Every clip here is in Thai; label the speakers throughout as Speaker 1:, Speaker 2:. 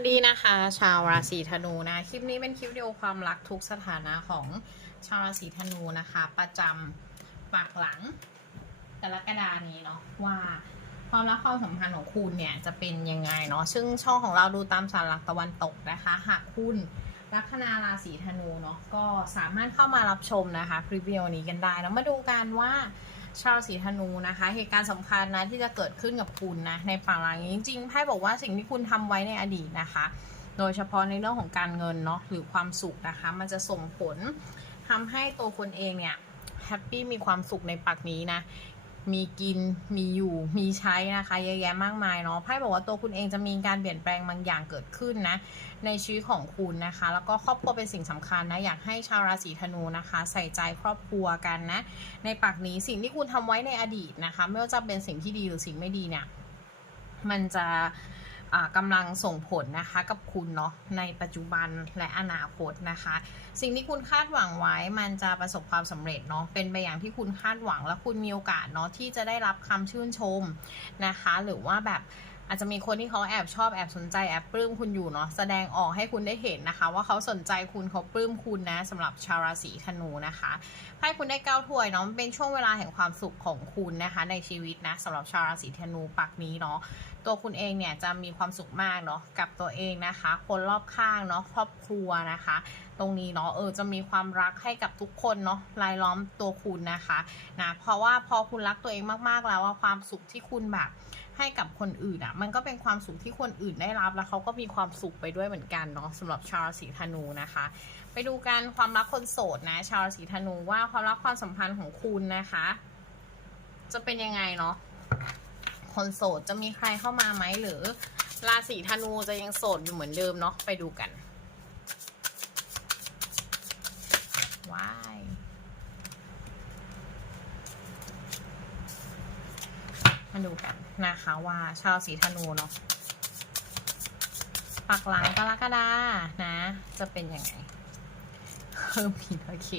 Speaker 1: สวัสดีนะคะ ชาวราศีธนูนะ คลิปนี้เป็นคลิปวิดีโอความรักทุกสถานะของชาวราศีธนูนะคะ ประจำปากหลังกรกฎานี้เนาะว่าความรักความสัมพันธ์ของคุณเนี่ยจะเป็นยังไงเนาะซึ่งช่องของเราดูตามสารหลักตะวันตกนะคะ หากคุณลัคนาราศีธนูเนาะก็สามารถเข้ามารับชมนะคะคลิปวิดีโอนี้กันได้แล้วมาดูกันว่า ชาวราศีธนูนะคะ เหตุการณ์สำคัญนะที่จะเกิดขึ้นกับคุณนะในฝั่งหลังนี้จริงๆไพ่บอกว่าสิ่งที่คุณทำไว้ในอดีตนะคะ โดยเฉพาะในเรื่องของการเงินเนาะหรือความสุขนะคะ มันจะส่งผลทำให้ตัวคนเองเนี่ยแฮปปี้มีความสุขในปักนี้นะ มีกินมีอยู่มีใช้นะคะเยอะแยะมากมายเนาะไพ่บอกว่าตัวคุณเองจะมีการเปลี่ยนแปลงบางอย่างเกิดขึ้นนะในชีวิตของคุณนะคะ แล้วก็ครอบครัวเป็นสิ่งสำคัญนะอยากให้ชาวราศีธนูนะคะ ใส่ใจครอบครัวกันนะ ในปักนี้สิ่งที่คุณทำไว้ในอดีตนะคะ ไม่ว่าจะเป็นสิ่งที่ดีหรือสิ่งไม่ดีเนี่ยมันจะ กำลังส่งผลนะคะกับคุณเนาะในปัจจุบันและอนาคตนะคะ สิ่งที่คุณคาดหวังไว้มันจะประสบความสำเร็จเนาะเป็นไปอย่างที่คุณคาดหวังและคุณมีโอกาสเนาะที่จะได้รับคำชื่นชมนะคะ หรือว่าแบบอาจจะมีคนที่เขาแอบชอบแอบสนใจแอบปลื้มคุณอยู่เนาะแสดงออกให้คุณได้เห็นนะคะ ว่าเขาสนใจคุณเขาปลื้มคุณนะสำหรับชาวราศีธนูนะคะไพ่คุณได้เก้าถ้วยเนาะเป็นช่วงเวลาแห่งความสุขของคุณนะคะ ในชีวิตนะสำหรับชาวราศีธนูปักนี้เนาะ ตัวคุณเองเนี่ยจะมีความสุขมากเนาะกับตัวเองนะคะ คนรอบข้างเนาะครอบครัวนะคะ ตรงนี้เนาะเออจะมีความรักให้กับทุกคนเนาะรายล้อมตัวคุณนะคะนะเพราะว่าพอคุณรักตัวเองมากๆแล้วว่าความสุขที่คุณแบบให้กับคนอื่นอะ่ะมันก็เป็นความสุขที่คนอื่นได้รับแล้วเขาก็มีความสุขไปด้วยเหมือนกันเนาะสำหรับชาวราศีธนูนะคะ ไปดูกันความรักคนโสดนะ ชาวราศีธนูว่าความรักความสัมพันธ์ของคุณนะคะ จะเป็นยังไงเนาะ คนโสดจะมีใครเข้ามาไหมหรือราศีธนูจะยังโสดอยู่เหมือนเดิมเนาะไปดูกันว้ายมาดูกันนะคะว่าชาวสีธนูเนาะปักหลังกรกฎานะ จะเป็นยังไงเพิ่มผิดโอเค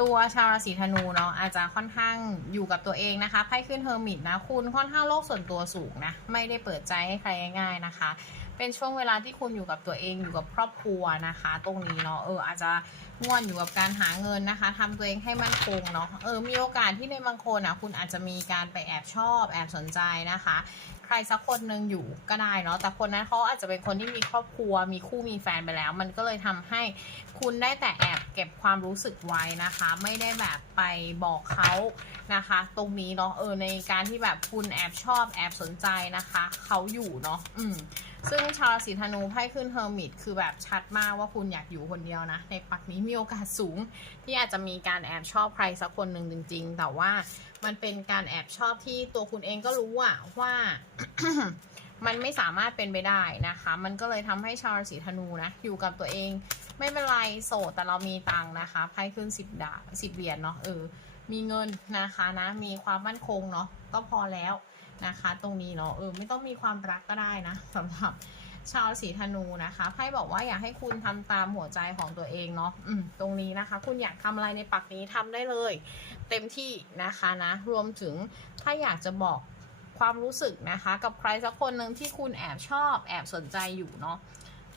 Speaker 1: ตัวชาวราศีธนูเนาะอาจจะค่อนข้างอยู่กับตัวเองนะคะไพ่ขึ้นเฮอร์มิตนะ คุณค่อนข้างโลกส่วนตัวสูงนะ ไม่ได้เปิดใจให้ใครง่าย ๆนะคะ เป็นช่วงเวลาที่คุณอยู่กับตัวเองอยู่กับครอบครัวนะคะ ตรงนี้เนาะเอออาจจะง่วนอยู่กับการหาเงินนะคะทำตัวเองให้มั่นคงเนาะเออมีโอกาสที่ในบางคนอะคุณอาจจะมีการไปแอบชอบแอบสนใจนะคะ ใครสักคนหนึ่งอยู่ก็ได้เนาะแต่คนนั้นเขาอาจจะเป็นคนที่มีครอบครัว มีคู่มีแฟนไปแล้ว มันก็เลยทำให้คุณได้แต่แอบเก็บความรู้สึกไว้นะคะ ไม่ได้แบบไปบอกเขานะคะ ตรงนี้เนาะเออในการที่แบบคุณแอบชอบแอบสนใจนะคะเขาอยู่เนาะอืมซึ่งชาวราศีธนูไพ่ขึ้นเฮอร์มิตคือแบบชัดมากว่าคุณอยากอยู่คนเดียวนะ ในปักนี้มีโอกาสสูง ที่อาจจะมีการแอบชอบใครสักคนหนึ่งจริง ๆ แต่ว่า มันเป็นการแอบชอบที่ตัวคุณเองก็รู้อะว่า มันไม่สามารถเป็นไปได้นะคะ มันก็เลยทำให้ชาวราศีธนูนะ อยู่กับตัวเอง ไม่เป็นไรโสดแต่เรามีตังนะคะไพ่ขึ้นสิบดาสิบเหรียญเนาะเออมีเงินนะคะนะ มีความมั่นคงเนาะก็พอแล้วนะคะ ตรงนี้เนาะเออไม่ต้องมีความรักก็ได้นะสำหรับ ชาวราศีธนูนะคะไพ่บอกว่าอยากให้คุณทำตามหัวใจของตัวเองเนาะตรงนี้นะคะ คุณอยากทำอะไรในปักนี้ทำได้เลย เต็มที่นะคะนะ รวมถึงถ้าอยากจะบอกความรู้สึกนะคะ กับใครสักคนหนึ่งที่คุณแอบชอบ แอบสนใจอยู่เนาะ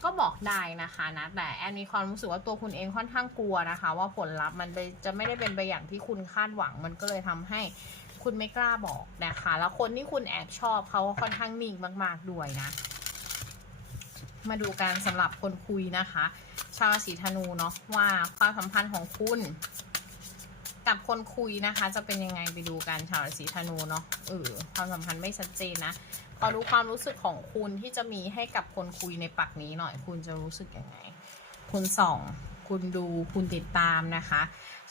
Speaker 1: ก็บอกได้นะคะนะ แต่แอนมีความรู้สึกว่าตัวคุณเองค่อนข้างกลัวนะคะ ว่าผลลัพธ์มันจะไม่ได้เป็นไปอย่างที่คุณคาดหวังมันก็เลยทำให้คุณไม่กล้าบอกนะคะ แล้วคนที่คุณแอบชอบเขาค่อนข้างนิ่งมาก ๆ ด้วยนะ มาดูกันสำหรับคนคุยนะคะ ชาวราศีธนูเนาะว่าความสัมพันธ์ของคุณ กับคนคุยนะคะ จะเป็นยังไงไปดูกันชาวราศีธนูเนาะเออความสัมพันธ์ไม่ชัดเจนนะขอดูความรู้สึกของคุณที่จะมีให้กับคนคุยในปักนี้หน่อย คุณจะรู้สึกยังไง คุณส่อง คุณดูคุณติดตามนะคะ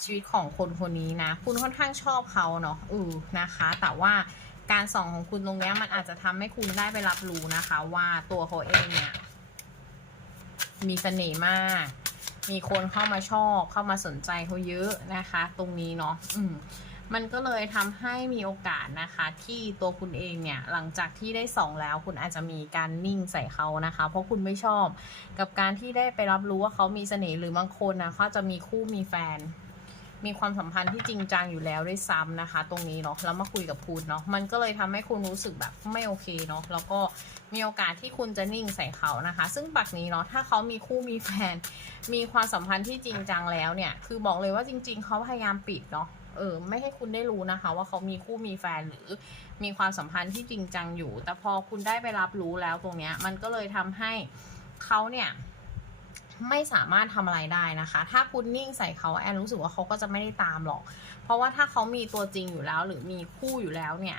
Speaker 1: ชีวิตของคนคนนี้นะ คุณค่อนข้างชอบเขาเนาะเออนะคะ แต่ว่าการส่องของคุณตรงนี้มันอาจจะทำให้คุณได้ไปรับรู้นะคะ ว่าตัวเขาเองเนี่ย มีเสน่ห์มาก มีคนเข้ามาชอบเข้ามาสนใจเขาเยอะนะคะ ตรงนี้เนาะอืมมันก็เลยทำให้มีโอกาสนะคะ ที่ตัวคุณเองเนี่ยหลังจากที่ได้ส่องแล้วคุณอาจจะมีการนิ่งใส่เขานะคะ เพราะคุณไม่ชอบกับการที่ได้ไปรับรู้ว่าเขามีเสน่ห์หรือบางคนนะเขาจะมีคู่มีแฟน มีความสัมพันธ์ที่จริงจังอยู่แล้วด้วยซ้ำนะคะ ตรงนี้เนาะแล้วมาคุยกับคุณเนาะมันก็เลยทำให้คุณรู้สึกแบบไม่โอเคเนาะแล้วก็มีโอกาสที่คุณจะนิ่งใส่เขานะคะ ซึ่งปักนี้เนาะถ้าเขามีคู่มีแฟน มีความสัมพันธ์ที่จริงจังแล้วเนี่ย คือบอกเลยว่าจริง ๆเขาพยายามปิดเนาะเออไม่ให้คุณได้รู้นะคะ ว่าเขามีคู่มีแฟนหรือมีความสัมพันธ์ที่จริงจังอยู่ แต่พอคุณได้ไปรับรู้แล้วตรงเนี้ยมันก็เลยทำให้เขาเนี่ย ไม่สามารถทำอะไรได้นะคะ ถ้าคุณนิ่งใส่เขาแอนรู้สึกว่าเขาก็จะไม่ได้ตามหรอก เพราะว่าถ้าเขามีตัวจริงอยู่แล้ว หรือมีคู่อยู่แล้วเนี่ย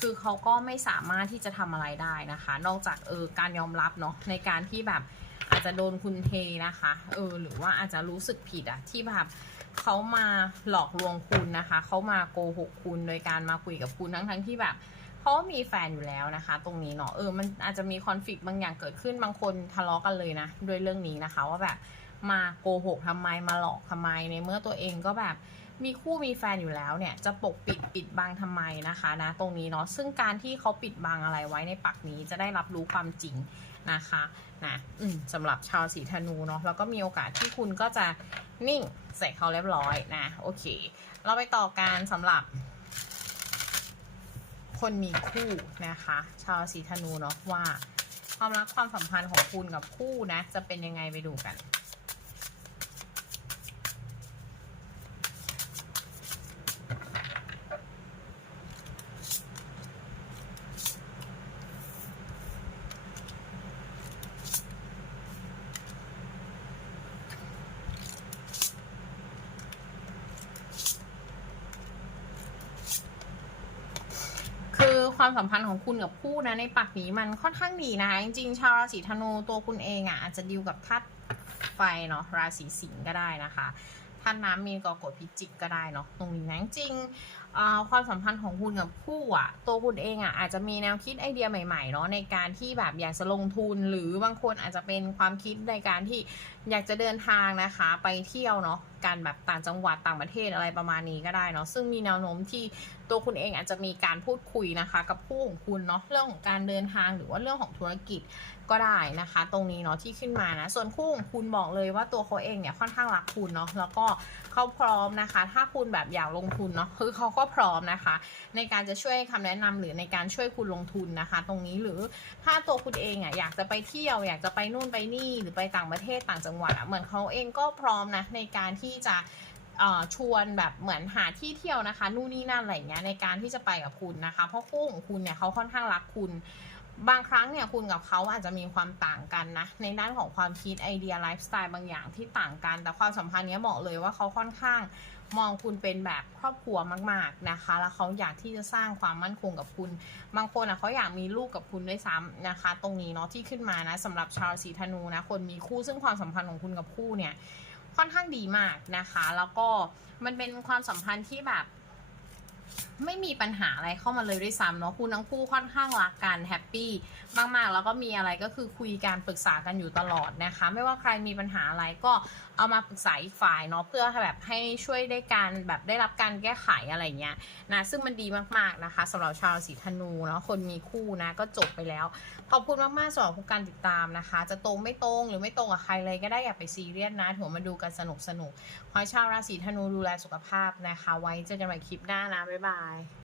Speaker 1: คือเขาก็ไม่สามารถที่จะทำอะไรได้นะคะ นอกจากเออการยอมรับเนาะในการที่แบบอาจจะโดนคุณเทนะคะเออหรือว่าอาจจะรู้สึกผิดอะที่แบบเขามาหลอกลวงคุณนะคะเขามาโกหกคุณโดยการมาคุยกับคุณทั้งทั้งที่แบบ เขามีแฟนอยู่แล้วนะคะ ตรงนี้เนาะเออมันอาจจะมีคอน FLICT บางอย่างเกิดขึ้นบางคนทะเลาะกันเลยนะด้วยเรื่องนี้นะคะ ว่าแบบมาโกหกทำไมมาหลอกทำไมในเมื่อตัวเองก็แบบมีคู่มีแฟนอยู่แล้วเนี่ยจะปกปิดปิดบังทำไมนะคะนะตรงนี้เนาะซึ่งการที่เขาปิดบังอะไรไว้ในปักนี้จะได้รับรู้ความจริงนะคะนะอืมสำหรับชาวสีธนูเนาะแล้วก็มีโอกาสที่คุณก็จะนิ่งใส่เขาเรียบร้อยนะโอเค เราไปต่อการสำหรับ คนมีคู่นะคะ ชาวสีธนูเนาะว่า ความรักความสัมพันธ์ของคุณกับคู่นะ จะเป็นยังไงไปดูกัน ความสัมพันธ์ของคุณกับคู่นะในปักนี้มันค่อนข้างดีนะคะจริงๆชาวราศีธนูตัวคุณเองอะอาจจะดิวกับธาตุไฟเนาะราศีสิงห์ก็ได้นะคะธาตุน้ำมีนกอกดพิจิกก็ได้เนาะตรงนี้นะจริงความสัมพันธ์ของคุณกับคู่อะ ตัวคุณเองอะอาจจะมีแนวคิดไอเดียใหม่ๆเนาะในการที่แบบอยากจะลงทุนหรือบางคนอาจจะเป็นความคิดในการที่อยากจะเดินทางนะคะ ไปเที่ยวเนาะการแบบต่างจังหวัดต่างประเทศอะไรประมาณนี้ก็ได้เนาะซึ่งมีแนวโน้มที่ตัวคุณเองอาจจะมีการพูดคุยนะคะ กับคู่ของคุณเนาะเรื่องของการเดินทางหรือว่าเรื่องของธุรกิจก็ได้นะคะ ตรงนี้เนาะที่ขึ้นมานะส่วนคู่ของคุณบอกเลยว่าตัวเขาเองเนี่ยค่อนข้างรักคุณเนาะแล้วก็เขาพร้อมนะคะ ถ้าคุณแบบอยากลงทุนเนาะคือเขาก็พร้อมนะคะ ในการจะช่วยคำแนะนำหรือในการช่วยคุณลงทุนนะคะ ตรงนี้หรือถ้าตัวคุณเองอะอยากจะไปเที่ยวอยากจะไปนู่นไปนี่หรือไปต่างประเทศต่างจังหวัดเหมือนเขาเองก็พร้อมนะในการที่จะชวนแบบเหมือนหาที่เที่ยวนะคะ นู่นนี่นั่นอะไรเงี้ยในการที่จะไปกับคุณนะคะ เพราะคู่ของคุณเนี่ยเขาค่อนข้างรักคุณ บางครั้งเนี่ยคุณกับเขาอาจจะมีความต่างกันนะ ในด้านของความคิดไอเดียไลฟ์สไตล์บางอย่างที่ต่างกัน แต่ความสัมพันธ์เนี้ยบอกเลยว่าเขาค่อนข้าง มองคุณเป็นแบบครอบครัวมาก ๆนะคะ แล้วเขาอยากที่จะสร้างความมั่นคงกับคุณ บางคนอะเขาอยากมีลูกกับคุณด้วยซ้ำนะคะ ตรงนี้เนาะที่ขึ้นมานะสำหรับชาวราศีธนูนะคนมีคู่ซึ่งความสัมพันธ์ของคุณกับคู่เนี่ยค่อนข้างดีมากนะคะ แล้วก็มันเป็นความสัมพันธ์ที่แบบ ไม่มีปัญหาอะไรเข้ามาเลยด้วยซ้ำเนาะคุณทั้งคู่ค่อนข้างรักกันแฮปปี้มากๆ แล้วก็มีอะไรก็คือคุยกันปรึกษากันอยู่ตลอดนะคะ ไม่ว่าใครมีปัญหาอะไรก็เอามาปรึกษาอีกฝ่ายเนาะเพื่อแบบให้ช่วยได้การแบบได้รับการแก้ไขอะไรเงี้ยนะซึ่งมันดีมากๆนะคะสำหรับชาวราศีธนูเนาะคนมีคู่นะก็จบไปแล้วขอบคุณมากๆสำหรับทุกการติดตามนะคะ จะตรงไม่ตรงหรือไม่ตรงกับใครเลยก็ได้อย่าไปซีเรียสนะถือว่ามาดูกันสนุกสนุกๆขอให้ชาวราศีธนูดูแลสุขภาพนะคะ ไว้เจอกันใหม่คลิปหน้านะบ๊ายบายาย